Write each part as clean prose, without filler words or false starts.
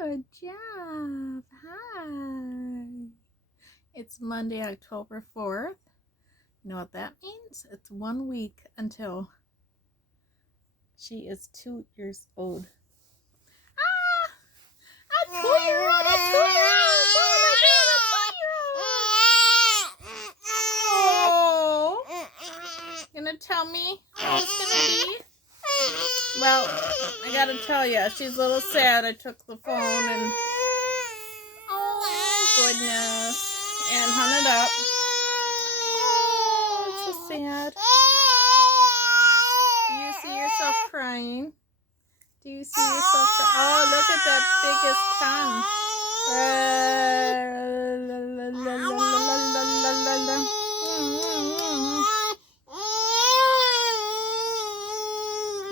Good job. Hi. It's Monday, October 4th. You know what that means? It's 1 week until she is 2 years old. A 2-year-old, a 2-year-old. What am I doing, a 2-year-old? Oh. Gonna tell me how it's gonna be? Well, I gotta tell you, she's a little sad. I took the phone and oh goodness, and hung it up. Oh, it's so sad. Do you see yourself crying? Do you see yourself crying? Oh, look at that biggest tongue.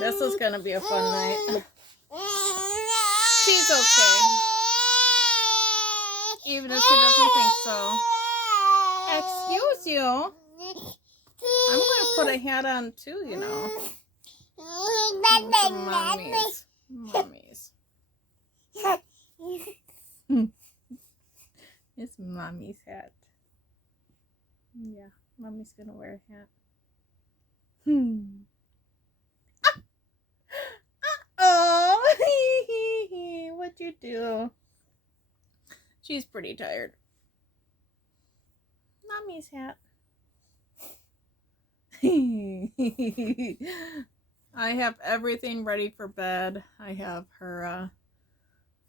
This is gonna be a fun night. She's okay. Even if she doesn't think so. Excuse you. I'm gonna put a hat on too, you know. Some mommies. It's mommy's hat. Yeah, mommy's gonna wear a hat. Oh, what'd you do? She's pretty tired. Mommy's hat. I have everything ready for bed. I have her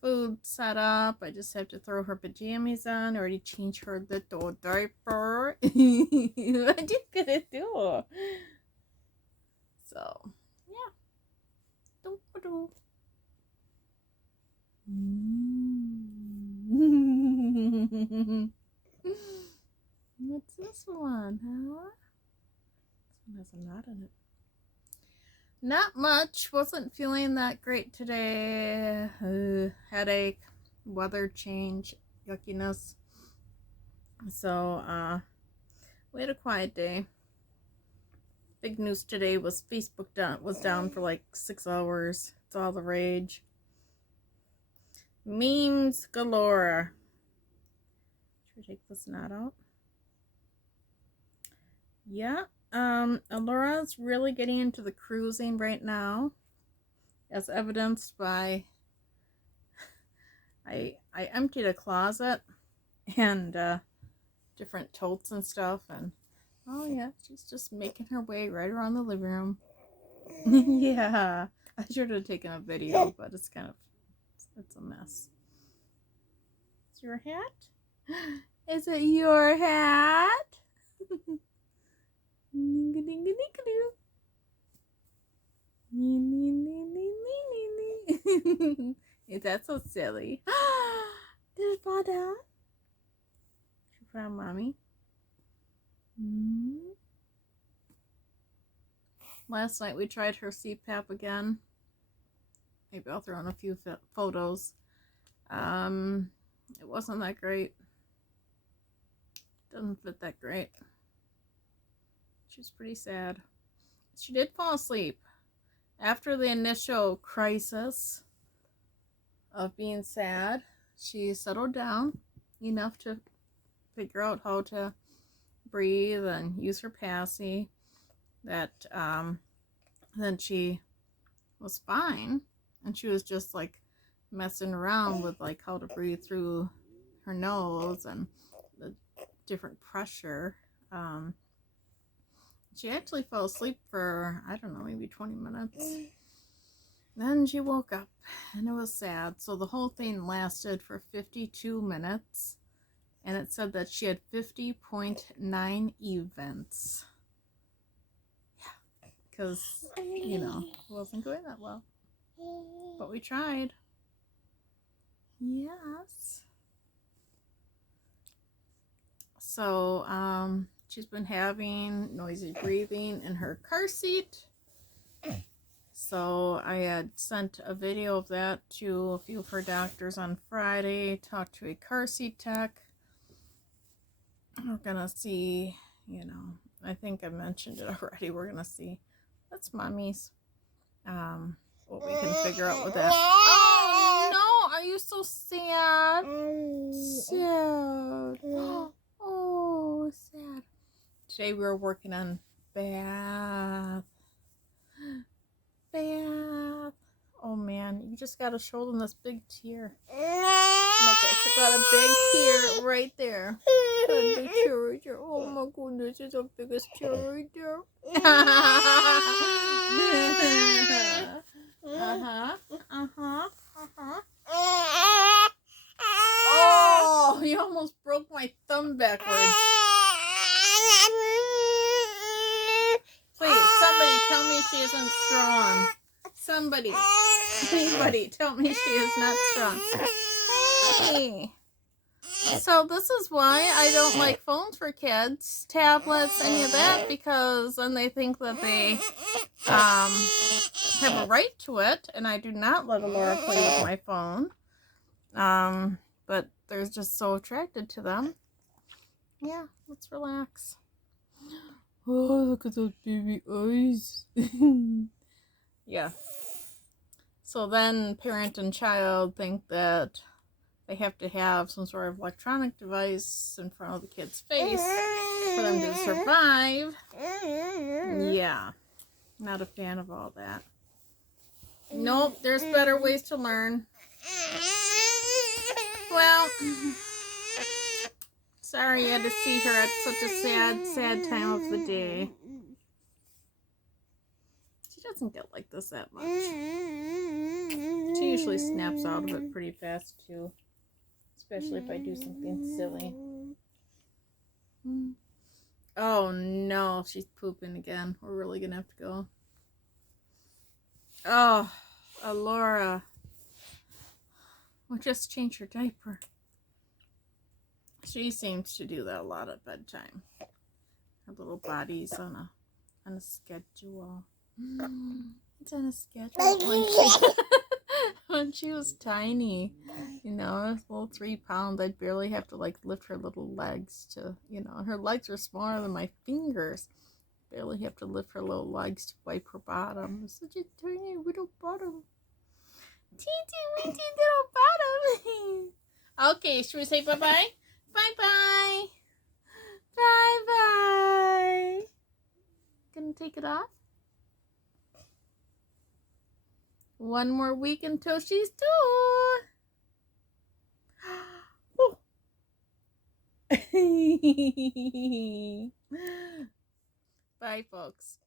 food set up. I just have to throw her pajamas on. I already changed her little diaper. What you gonna do? So, yeah. What's this one, huh? This one has a knot in it. Not much. Wasn't feeling that great today. Headache, weather change, yuckiness. So, we had a quiet day. Big news today was Facebook was down for like 6 hours. It's all the rage. Memes galore. Should we take this knot out? Yeah. Alora's really getting into the cruising right now, as evidenced by I emptied a closet and different totes and stuff, and oh yeah, she's just making her way right around the living room. Yeah, I should have taken a video, but it's a mess. Is your hat? Is it your hat? Is that so silly? Did it fall down? She found mommy. Last night we tried her CPAP again. Maybe I'll throw in a few photos. It wasn't that great. Doesn't fit that great. She's pretty sad. She did fall asleep. After the initial crisis of being sad, she settled down enough to figure out how to breathe and use her passy. Then she was fine, and she was just like messing around with like how to breathe through her nose and the different pressure. She actually fell asleep for, I don't know, maybe 20 minutes. Then she woke up, and it was sad. So the whole thing lasted for 52 minutes, and it said that she had 50.9 events. Yeah, because, you know, it wasn't going that well. But we tried. Yes. So, she's been having noisy breathing in her car seat. So I had sent a video of that to a few of her doctors on Friday, talked to a car seat tech. We're gonna see, you know, I think I mentioned it already. We're gonna see. That's mommy's. What we can figure out with that. Oh no, are you so Today we were working on bath. Oh man, you just gotta show them this big tear. Oh my gosh, I got a big tear right there. Got a big tear right there. Oh my goodness, it's the biggest tear right there. Oh, you almost broke my thumb backwards. Please, somebody tell me she isn't strong. Somebody, anybody, tell me she is not strong. Hey. So this is why I don't like phones for kids, tablets, any of that, because then they think that they have a right to it, and I do not let Alora play with my phone. But they're just so attracted to them. Yeah, let's relax. Oh, look at those baby eyes. Yeah. So then parent and child think that they have to have some sort of electronic device in front of the kid's face for them to survive. Yeah. Not a fan of all that. Nope, there's better ways to learn. Well, sorry you had to see her at such a sad time of the day. She doesn't get like this that much. She usually snaps out of it pretty fast too. Especially if I do something silly. Oh no, she's pooping again. We're really gonna have to go. Oh, Alora. We'll just change her diaper. She seems to do that a lot at bedtime. Her little body's on a schedule. It's on a schedule. When she was tiny, you know, a little 3 pounds, I'd barely have to like lift her little legs to, you know, her legs were smaller than my fingers. Barely have to lift her little legs to wipe her bottom. Such a tiny little bottom. Teeny little bottom. Okay, should we say bye-bye? Bye-bye. Bye-bye. Gonna take it off? One more week until she's 2. Bye, folks.